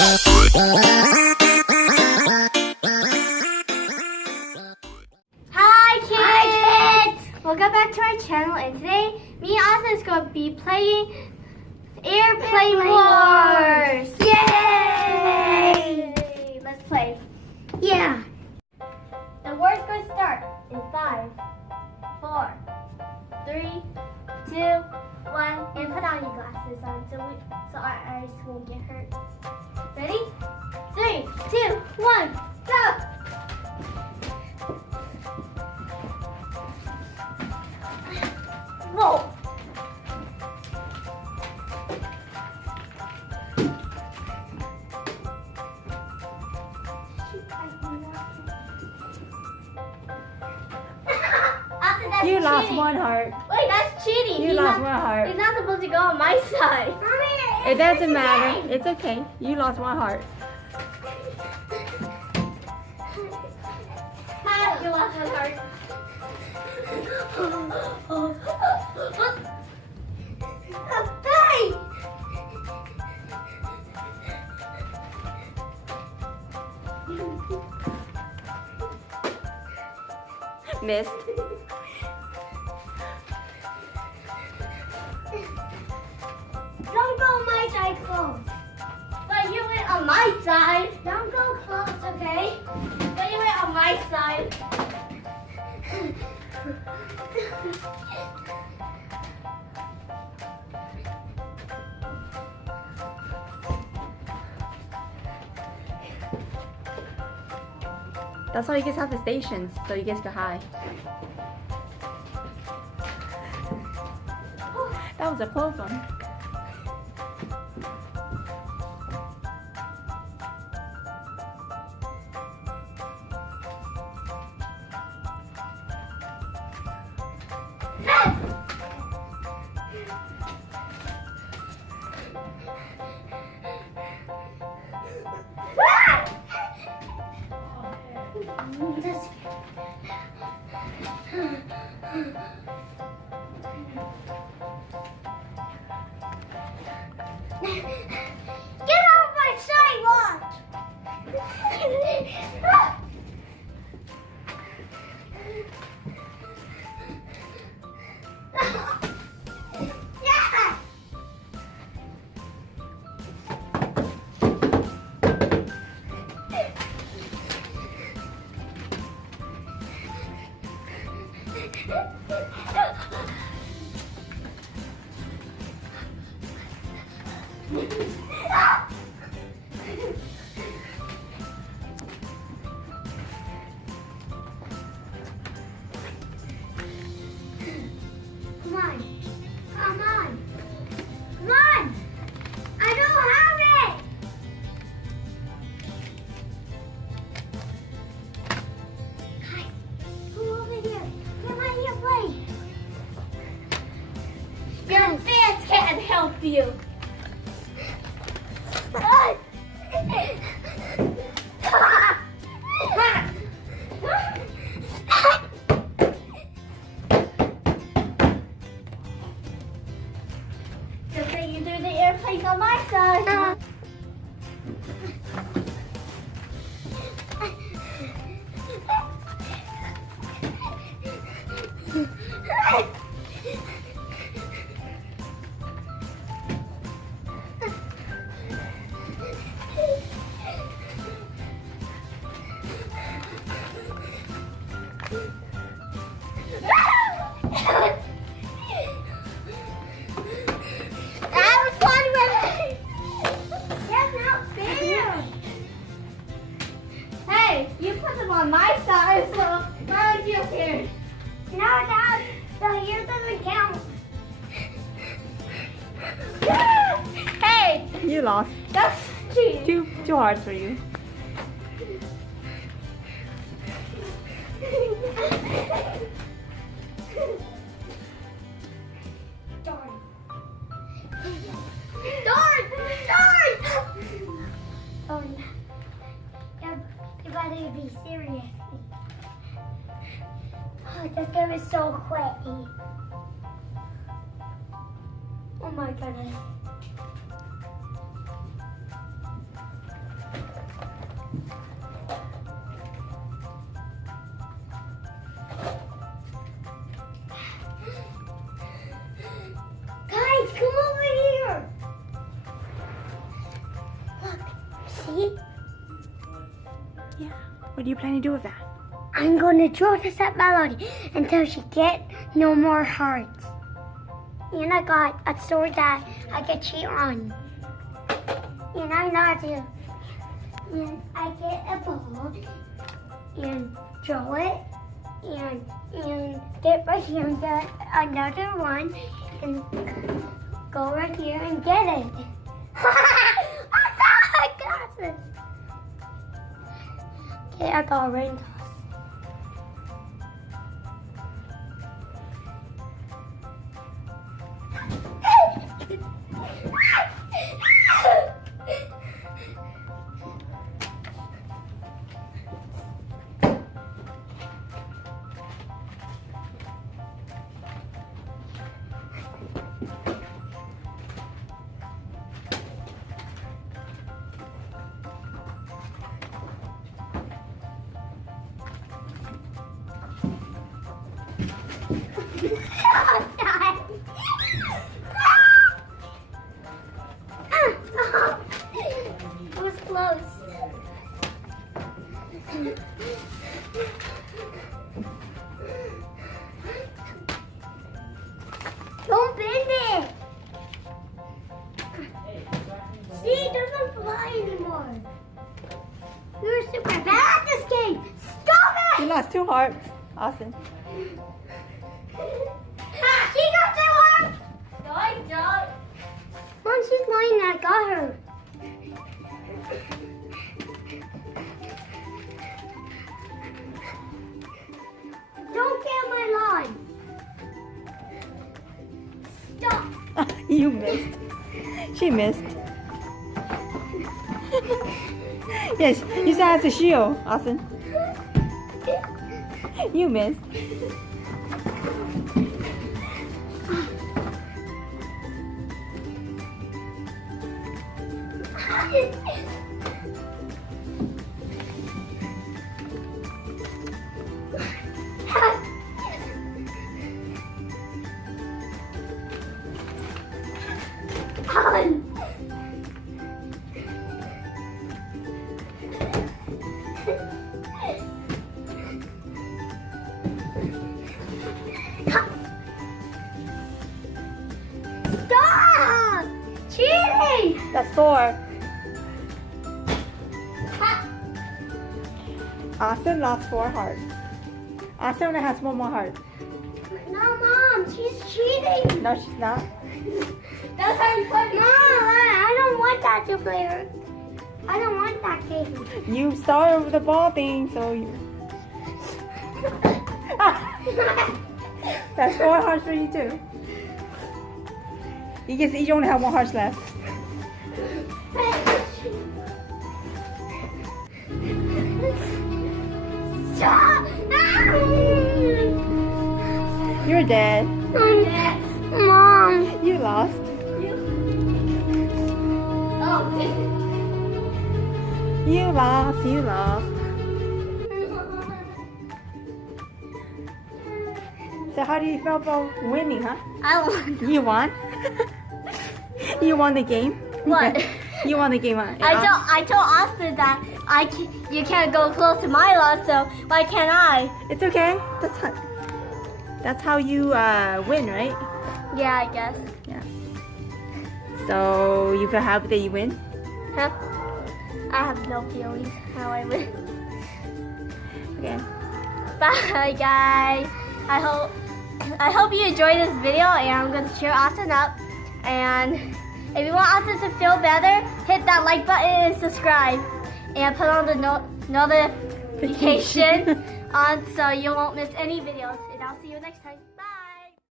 Hi kids! Welcome back to our channel, and today me and Asa is going to be playing Airplane Wars! Yay! Let's play. Yeah. The word's going to start in 5, 4, 3, 2, 1, and put on your glasses on so our eyes won't get hurt. Ready? 3, 2, 1, go! Whoa! You lost one heart. Wait, that's cheating. You lost one heart. He's not supposed to go on my side. It doesn't matter. It's okay. You lost one heart. Hi, you lost one heart. Hey! Missed. Don't go on my side close. But you went on my side. Don't go close, okay? But you went on my side. That's why you guys have the stations, so you guys go high. That was a close one. Get off my sidewalk! Come on. Come on. Come on. I don't have it. Hi. Come over here. Come on here, play. Your fans can't help you. Good thing you do the airplanes on my side. Hey, you put them on my side, so why would you care? No, Dad, the year doesn't count. Hey! You lost. That's cheating. Two hearts for you. Darn. Darn! Darn! Oh, no. You gotta be serious. Oh, this game is so quicky. Oh my goodness. What do you plan to do with that? I'm going to draw this at Melody until she get no more hearts. And I got a sword that I can cheat on. And I know how to. And I get a ball and draw it and get right here and get another one and go right here and get it. I saw my glasses. Okay, I got a rain toss. It was close. Don't bend it. See, it doesn't fly anymore. You're super bad at this game. Stop You it! lost 2 hearts. Awesome. She got 2 hearts. No, I don't. Mom, she's lying. I got her. Don't get my line. Stop. You missed. She missed. Yes, you still have the shield. Awesome. You missed. Stop! Cheating! That's 4. Austin lost 4 hearts. Austin only has 1 more heart. No, Mom, she's cheating. No, she's not. That's how you play. Mom, I don't want that to play her. I don't want that game. You started with the ball thing, so you. That's 4 hearts for you too. You guess you only have 1 heart left. Stop! You're dead. Mom. You lost. Oh, You lost. You lost. So how do you feel about winning, huh? I won. You won? You won the game? What? You won the game, huh? I told Austin that you can't go close to my lot, so why can't I? It's okay. That's how you win, right? Yeah, I guess. Yeah. So you feel happy that you win? Huh? I have no feelings how I win. Okay. Bye, guys. I hope you enjoyed this video, and I'm gonna cheer Austin up. And if you want Austin to feel better, hit that like button and subscribe, and put on the notification on so you won't miss any videos. And I'll see you next time.